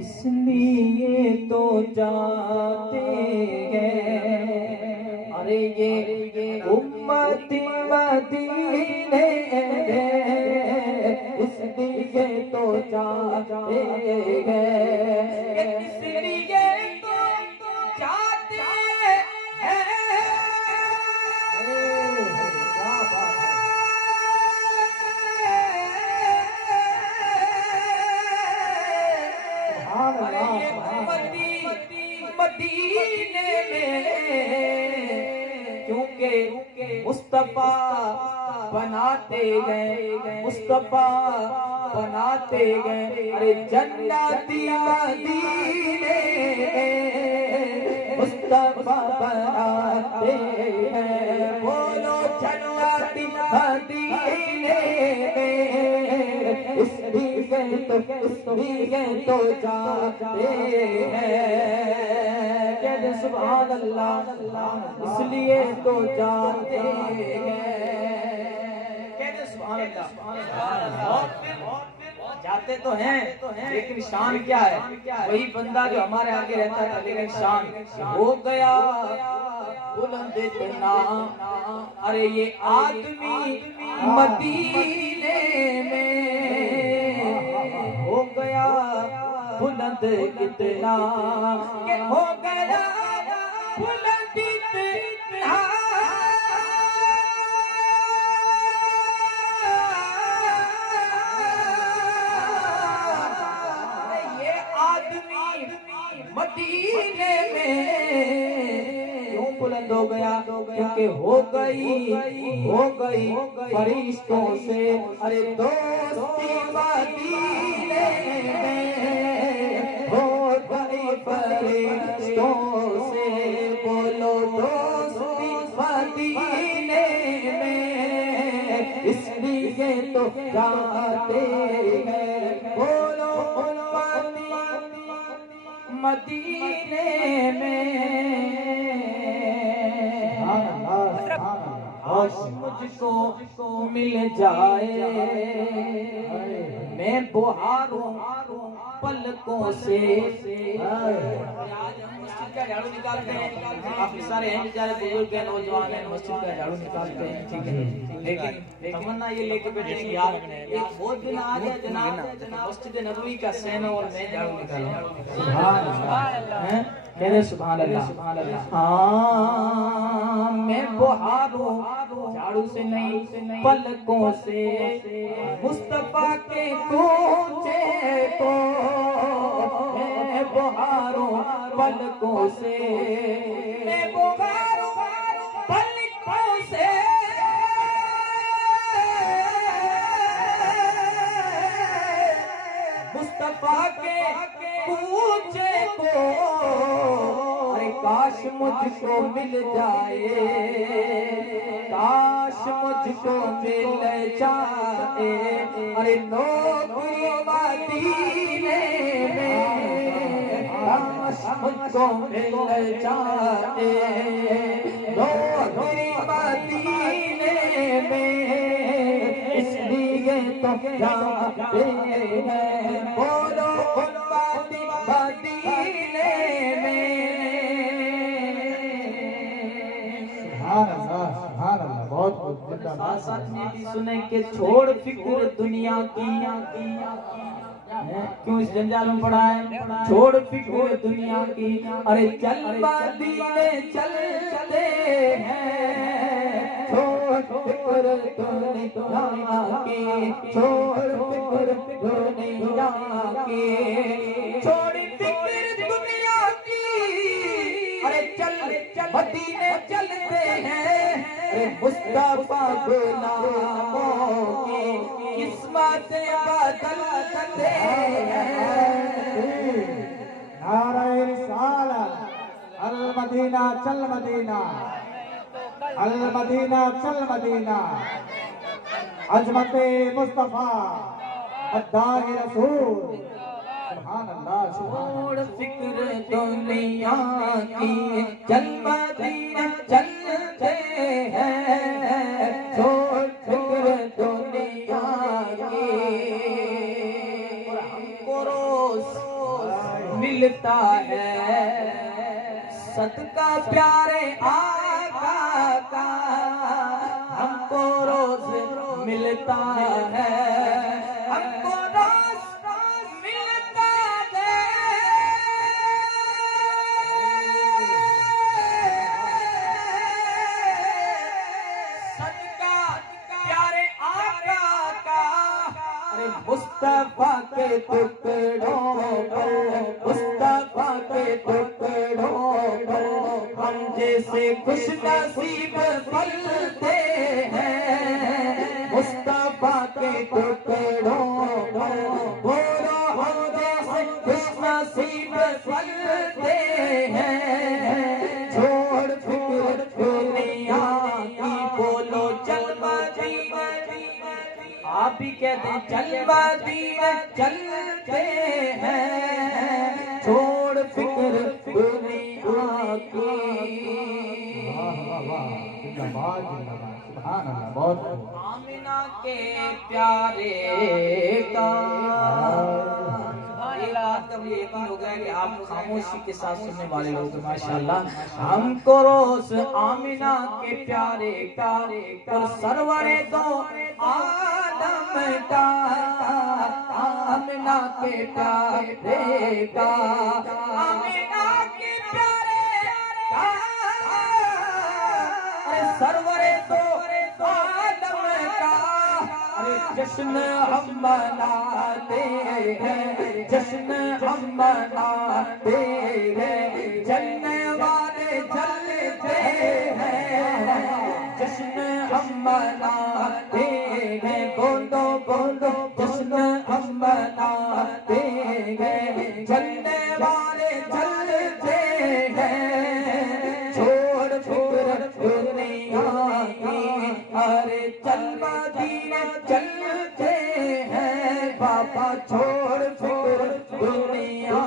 इसलिए तो जाते हैं, अरे ये उम्मती मदीने है, इसलिए तो जाते हैं, इसलिए तो जाते हैं। क्या बात है। मदीने में क्योंकि मुस्तफा बनाते गए, मुस्तफा बनाते गए, अरे जन्नती मदीने मुस्तफा बनाते हैं, बोलो जन्नती मदीने इसलिए तो जाते हैं, कहते सुभान अल्लाह, इसलिए तो जाते हैं, कहते सुभान अल्लाह। जाते तो हैं लेकिन शान क्या है, वही बंदा जो हमारे आगे रहता था लेकिन शान हो गया बुलंद इतना, अरे ये आदमी मदीने में हो गया बुलंद कितना, हो गया बुलंद इतना, ये आदमी मदीने में क्यों बुलंद हो गया, क्योंकि हो गई फरिश्तों से, अरे दोस्ती मदीने में हो गई फरिश्तों से, बोलो दोस्ती मदीने में इसलिए तो जाते हैं, बोलो मदीने में। मुझको मिल जाए मैं बुहारूं पलकों से, आज हम मस्जिद का झाड़ू निकालते हैं, काफी सारे हैं बेचारे बुजुर्ग हैं, नौजवान हैं, मस्जिद का झाड़ू निकालते हैं, ठीक है, लेकिन तमन्ना ये लेके बैठे हैं यार एक बहुत दिन आ जाए जनाब मस्जिद नबवी का सैन और मैं झाड़ू निकालूं, सुभान अल्लाह, कहते सुभान अल्लाह, सुभान अल्लाह। हाँ मैं बुहारूं झाड़ू से नहीं पलकों से, मुस्तफा के कूचे को मैं बुहारूं पलकों से, मैं बुहारूं पलकों से, मुस्तफा के कूचे को, अरे काश मुझको मिल जाए, काश मुझको मिल जाए, अरे नौकरी मदीने में, काश मुझको मिल जाए, नौकरी मदीने में इसलिए तो जाते हैं, बोलो मदीने में। बहुत साथ में भी सुने के छोड़ फिक्र दुनिया की, क्यों इस जंजाल में पड़ा है, छोड़ फिक्र दुनिया की, अरे चल मदीने चलते हैं, छोड़ फिक्र दुनिया की, छोड़ फिक्र दुनिया की, छोड़ी फिक्र दुनिया की, अरे चल मदीने चलते हैं, मुस्तफा गुलामों की किस्मत बदलते हैं। नारे रिसालत, अल मदीना चल मदीना, अल मदीना चल मदीना, अजमते मुस्तफा अद्दाए रसूल, सुभान अल्लाह। छोड़ फिक्र दुनिया की, चल मदीना चलते हैं, छोड़ फिक्र दुनिया की, हमको रोज मिलता है, सदका प्यारे आका का हमको रोज मिलता है, हमको रोज मिलता है। सदका प्यारे आका का, अरे मुस्तफा के टुकड़ों को, मुस्तफा के टुकड़ों को हम जैसे खुश नसीब पलते हैं। मुस्तफा के टुकड़ों को बोलो हम जैसे खुश नसीब पलते हैं। छोड़ फिक्र दुनिया की, बोलो चल मदीना, आप भी कहते हैं चल मदीना चलते हैं। छोड़ फिक्र दुनिया की। जिंदाबाद जिंदाबाद, सुभान अल्लाह, बहुत आमिना के प्यारे का एक बात का मुझे यकीन हो गया कि आप खामोशी के साथ सुनने वाले लोग हैं माशाल्लाह। हमको रोज आमिना के प्यारे का और सरवरे दो आलम का, आमिना के प्यारे का, आमिना के प्यारे का, अरे सरवरे दो आलम का, अरे जश्न हम मनाते हैं, जश्न हम मनाते हैं। जलने वाले जलते हैं, जश्न हम मनाते हैं। बोलो बोलो जश्न हम मनाते हैं। जलने वाले जलते हैं। छोड़ फिक्र दुनिया की, अरे चल मदीना चलते हैं। बाबा छोड़ फिक्र दुनिया